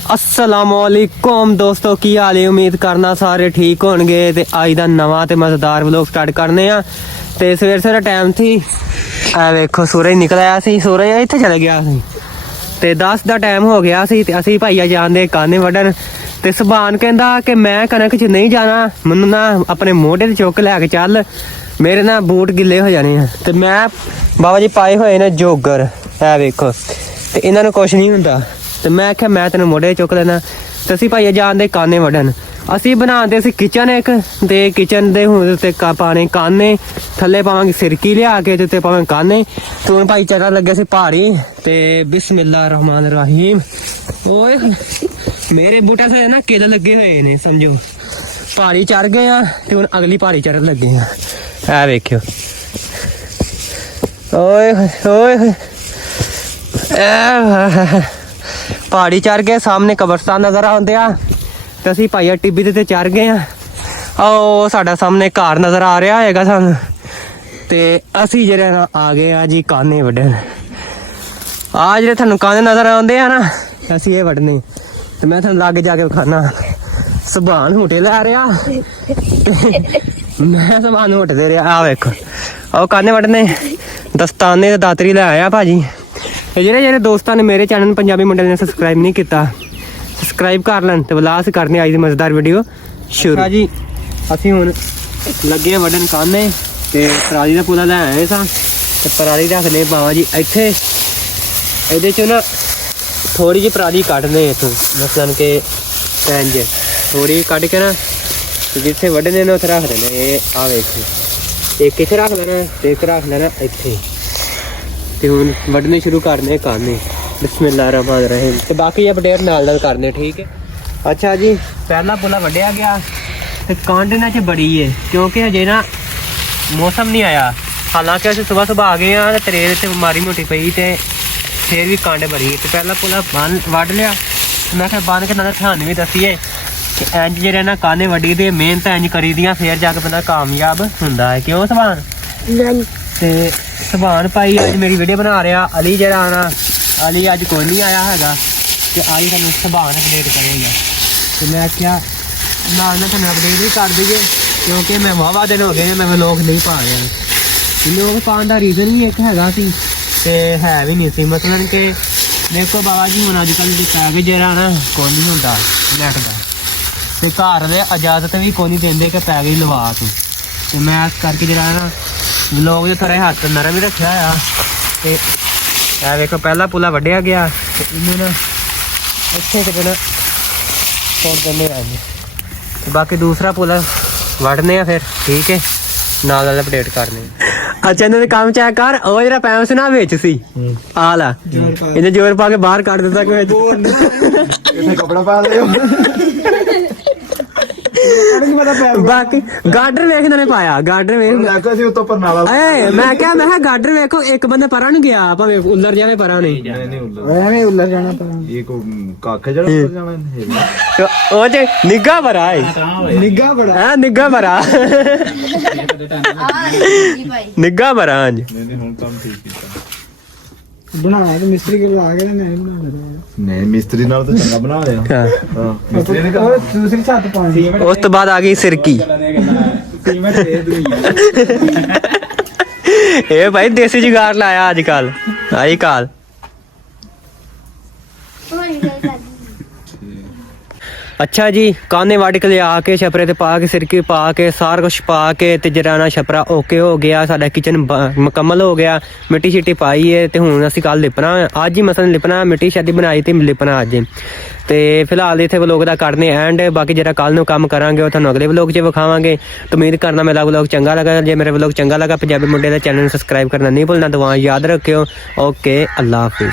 अस्सलामुअलैकुम दोस्तों, की हाल है? उम्मीद करना सारे ठीक होणगे। ते अज दा नवा ते मजेदार व्लॉग स्टार्ट करने आ। ते सवेरे सवेरे टाइम थी, आ वेखो सूरज निकल आया सी, सूरज इत्थे चले गया सी ते 10 दा टाइम हो गया सी ते असीं भाईया जांदे काने वड्डन। ते सुभान कहंदा कि मैं कनक च नहीं जाना, मैनूं ना अपने मोढे ते चुक लैके चल, मेरे ना बूट गिले हो जाने हैं। ते मैं बाबा जी पाए हुए ने जोगर, है वेखो, ते इन्हां नूं कुछ नहीं हुंदा। ते मैं आख्या मैं तेन मोढे चुक लेना। ते असीं भाईया जांदे काने वड्डन। असीं बनांदे असीं किचन एक, ते किचन दे हुण ते पाने काने, थल्ले पावांगे सिरकी लिया के ते पावांगे काने। ते हुण भाई चढ़न लगे सी पहाड़ी। ते बिस्मिल्लाह रहमान रहीम। ओए मेरे बूटा से ना किल लगे हुए ने, समझो पहाड़ी चढ़ गए आ ते हुण अगली पहाड़ी चढ़न लगे आ। है वेखियो, ओए ओए पहाड़ी चढ़ गए, सामने कब्रस्तान नजर आउंदे आ। ते असीं भाईया टिब्बी ते चढ़ गए आ। ओ साडा सामने घर नजर आ रहा हैगा सानूं। ते असीं जेह्ड़े ना आ गए आ जी काने वड्डन। आ जेह्ड़े थानूं काने नजर आउंदे आ ना, असीं एह् वड्डने। ते मैं थानूं लागे जाके विखाना। सुभान हुटे लै रहा, मैं सुभान हुटदे रहा। आ वेखो, आओ काने वड्डने, दस्ताने ते दातरी लै आया भाजी। ਜਿਹੜੇ ਜਿਹੜੇ ਦੋਸਤਾਂ ਨੇ ਮੇਰੇ ਚੈਨਲ ਪੰਜਾਬੀ ਮੁੰਡੇ ਨੇ ਸਬਸਕ੍ਰਾਈਬ ਨਹੀਂ ਕੀਤਾ, ਸਬਸਕ੍ਰਾਈਬ ਕਰ ਲੈਣ ਤੇ ਬਲਾਸ ਕਰਨੇ ਅੱਜ ਦੀ ਮਜ਼ੇਦਾਰ ਵੀਡੀਓ ਸ਼ੁਰੂ। ਜੀ ਅਸੀਂ ਹੁਣ ਲੱਗੇ ਵੱਢਣ ਕਾਨੇ ਤੇ ਪਰਾਲੀ ਦਾ ਪੂਲਾ ਲੈ ਆਏ ਸਾਂ ਤੇ ਪਰਾਲੀ ਰੱਖਦੇ ਬਾਬਾ ਜੀ ਇੱਥੇ। ਇਹਦੇ ਚੋਂ ਨਾ ਥੋੜੀ ਜਿਹੀ ਪਰਾਲੀ ਕੱਢਦੇ ਇੱਥੋਂ, ਮਸਲਨ ਕਿ ਪੈਂਜ ਥੋੜੀ ਕੱਢ ਕੇ ਨਾ ਜਿੱਥੇ ਵੱਢਣੇ ਨੇ ਉੱਥੇ ਰੱਖ ਦੇਣੇ। ਇਹ ਆ ਵੇਖੋ, ਇੱਕ ਇੱਥੇ ਰੱਖ ਲੈਣਾ ਤੇ ਇੱਕ ਰੱਖ ਲੈਣਾ ਇੱਥੇ। ਤੇ ਹੁਣ ਵੱਢਣੇ ਸ਼ੁਰੂ ਕਰਨੇ ਕਾਨੇ। ਬਿਸਮਿਲ੍ਲਾਹਿਰ ਰਹਿਮਾਨ ਰਹੀਮ। ਤੇ ਬਾਕੀ ਅਪਡੇਟ ਨਾਲ ਨਾਲ ਕਰਨੇ, ਠੀਕ ਹੈ। ਅੱਛਾ ਜੀ, ਪਹਿਲਾ ਪੁਲਾ ਵੱਢਿਆ ਗਿਆ ਤੇ ਕਾਂਡ ਇਹਨਾਂ 'ਚ ਬੜੀ ਹੈ ਕਿਉਂਕਿ ਹਜੇ ਨਾ ਮੌਸਮ ਨਹੀਂ ਆਇਆ। ਹਾਲਾਂਕਿ ਅਸੀਂ ਸੁਬਾਹ ਆ ਗਏ ਹਾਂ ਤੇ ਤਰੇਲ ਤੇ ਮਾਰੀ ਮੋਟੀ ਪਈ ਤੇ ਫੇਰ ਵੀ ਕਾਂਡ ਬੜੀ। ਤੇ ਪਹਿਲਾ ਪੁਲਾ ਵੱਢ ਲਿਆ। ਮੈਂ ਕਿਹਾ ਬੰਨ ਕੇ ਨਾਲ ਤੁਹਾਨੂੰ ਵੀ ਦੱਸੀਏ ਕਿ ਇੰਜ ਜਿਹੜੇ ਨਾ ਕਾਨੇ ਵੱਢੀ ਦੇ, ਮਿਹਨਤ ਇੰਜ ਕਰੀ ਦੀਆਂ, ਫੇਰ ਜਾ ਕੇ ਬੰਦਾ ਕਾਮਯਾਬ ਹੁੰਦਾ ਹੈ। ਕਿਉਂ ਸੁਭਾਨ? ਤੇ ਸੁਭਾਨ ਭਾਈ ਅੱਜ ਮੇਰੀ ਵੀਡੀਓ ਬਣਾ ਰਿਹਾ। ਅਲੀ ਜਿਹੜਾ ਆਣਾ, ਅਲੀ ਅੱਜ ਕੋਈ ਨਹੀਂ ਆਇਆ ਹੈਗਾ ਤੇ ਅਲੀ ਤੁਹਾਨੂੰ ਸੁਭਾਨ ਅਪਡੇਟ ਕਰੇਗਾ। ਤੇ ਮੈਂ ਕਿਹਾ ਨਾਲ ਨਾਲ ਤੁਹਾਨੂੰ ਅਪਡੇਟ ਵੀ ਕਰ ਦਈਏ ਕਿਉਂਕਿ ਮੈਂ ਵਾਹਵਾ ਦਿਨ ਹੋ ਗਏ ਮੈਂ ਵਲੋਗ ਨਹੀਂ ਪਾ ਰਿਹਾ। ਵਲੋਗ ਪਾਉਣ ਦਾ ਰੀਜ਼ਨ ਵੀ ਇੱਕ ਹੈਗਾ ਸੀ ਤੇ ਹੈ ਵੀ ਨਹੀਂ ਸੀ, ਮਤਲਬ ਕਿ ਦੇਖੋ ਬਾਬਾ ਜੀ ਹੁਣ ਅੱਜ ਕੱਲ੍ਹ ਪੈਕੇਜ ਜਿਹੜਾ ਨਾ ਕੋਈ ਨਹੀਂ ਹੁੰਦਾ ਨੈਟ ਦਾ, ਤੇ ਘਰ ਦੇ ਇਜਾਜ਼ਤ ਵੀ ਕੋਈ ਨਹੀਂ ਦਿੰਦੇ ਕਿ ਪੈਕੇਜ ਲਵਾ ਤੂੰ। ਤੇ ਮੈਂ ਇਸ ਕਰਕੇ ਜਿਹੜਾ ਨਾ ਵਲੋਗ ਦੇ ਥੋੜ੍ਹਾ ਹੱਥ ਨਰਮ ਹੀ ਰੱਖਿਆ ਆ। ਤੇ ਇਹ ਵੇਖੋ ਪਹਿਲਾ ਪੁਲਾ ਵੱਢਿਆ ਗਿਆ ਤੇ ਇਹਨੂੰ ਨਾ ਇੱਥੇ ਕਿਤੇ ਨਾ ਤੋੜ ਦਿੰਦੇ ਆ ਜੀ। ਤੇ ਬਾਕੀ ਦੂਸਰਾ ਪੁਲਾ ਵੱਢਨੇ ਆ ਫਿਰ, ਠੀਕ ਹੈ, ਨਾਲ ਨਾਲ ਅਪਡੇਟ ਕਰਨੇ। ਅੱਛਾ ਇਹਨਾਂ ਦੇ ਕੰਮ ਚੈੱਕ ਕਰ। ਉਹ ਜਿਹੜਾ ਪੈਮ ਸੀ ਨਾ ਵਿੱਚ ਸੀ, ਆ ਲੈ ਇਹਨੇ ਜ਼ੋਰ ਪਾ ਕੇ ਬਾਹਰ ਕੱਢ ਦਿੱਤਾ ਕਿ ਵਿੱਚ ਕੱਪੜਾ ਪਾ ਲਿਓ। ਬਾਕੀ ਗਾਡਰ ਵੇਖ ਇਹਨਾਂ ਨੇ ਪਾਇਆ, ਗਾਡਰ ਵੇਖ ਮੈਂ ਕਿਹਾ ਗਾਡਰ ਵੇਖੋ, ਇੱਕ ਬੰਦਾ ਪਰਾਂ ਨੂੰ ਗਿਆ ਭਾਵੇਂ ਉੱਲਰ ਜਾਵੇ ਪਰਾਂ ਨਹੀਂ ਐਵੇਂ ਉੱਲਰ ਜਾਣਾ ਉਹ ਚ ਨਿੱਘਾ ਭਰਾ ਹੈ, ਨਿੱਘਾ ਬੜਾ ਹੈ, ਨਿੱਘਾ ਭਰਾ ਨਿੱਘਾ ਭਰਾ। ਹਾਂਜੀ ਬਣਾਇਆ ਤੇ ਮਿਸਤਰੀ ਕੋਲ ਲਾ ਕੇ ਨਹੀਂ ਮਿਸਤਰੀ ਨਾਲ ਤਾਂ ਚੰਗਾ ਬਣਾ ਲਿਆ। ਦੂਸਰੀ ਛੱਤ ਪਾਣੀ, ਉਸ ਤੋਂ ਬਾਅਦ ਆ ਗਈ ਸਿਰਕੀ। ਇਹ ਭਾਈ ਦੇਸੀ ਜੁਗਾੜ ਲਾਇਆ ਅੱਜ ਕੱਲ ਆਈ ਕਾਲ। ਅੱਛਾ ਜੀ, ਕਾਨੇ ਵੱਢ ਕੇ ਲਿਆ ਕੇ ਛਪਰੇ ਤੇ ਪਾ ਕੇ ਸਿਰਕੀ ਪਾ ਕੇ ਸਾਰਾ ਕੁਛ ਪਾ ਕੇ ਤੇ ਜਿਹੜਾ ਨਾ ਛਪਰਾ ਓਕੇ ਹੋ ਗਿਆ, ਸਾਡਾ ਕਿਚਨ ਮੁਕੰਮਲ ਹੋ ਗਿਆ। ਮਿੱਟੀ ਸ਼ਿੱਟੀ ਪਾਈ ਹੈ ਤੇ ਹੁਣ ਅਸੀਂ ਕੱਲ ਲਿਪਣਾ, ਅੱਜ ਹੀ ਮਸਲ ਲਿਪਣਾ, ਮਿੱਟੀ ਸ਼ਾਦੀ ਬਣਾਈ ਤੇ ਲਿਪਣਾ ਅੱਜ। ਤੇ ਫਿਲਹਾਲ ਇੱਥੇ ਵਲੋਗ ਦਾ ਕਰਨੇ ਐਂਡ। ਬਾਕੀ ਜਿਹੜਾ ਕੱਲ ਨੂੰ ਕੰਮ ਕਰਾਂਗੇ ਉਹ ਤੁਹਾਨੂੰ ਅਗਲੇ ਵਲੋਗ 'ਚ ਵਿਖਾਵਾਂਗੇ। ਤਾਂ ਉਮੀਦ ਕਰਨਾ ਮੇਰਾ ਵਲੋਗ ਚੰਗਾ ਲੱਗਾ। ਜੇ ਮੇਰਾ ਵਲੋਗ ਚੰਗਾ ਲੱਗਾ ਪੰਜਾਬੀ ਮੁੰਡੇ ਦਾ ਚੈਨਲ ਨੂੰ ਸਬਸਕ੍ਰਾਈਬ ਕਰਨਾ ਨਹੀਂ ਭੁੱਲਣਾ। ਦੁਆ ਯਾਦ ਰੱਖਿਓ। ਓਕੇ, ਅੱਲਾ ਹਾਫਿਜ਼।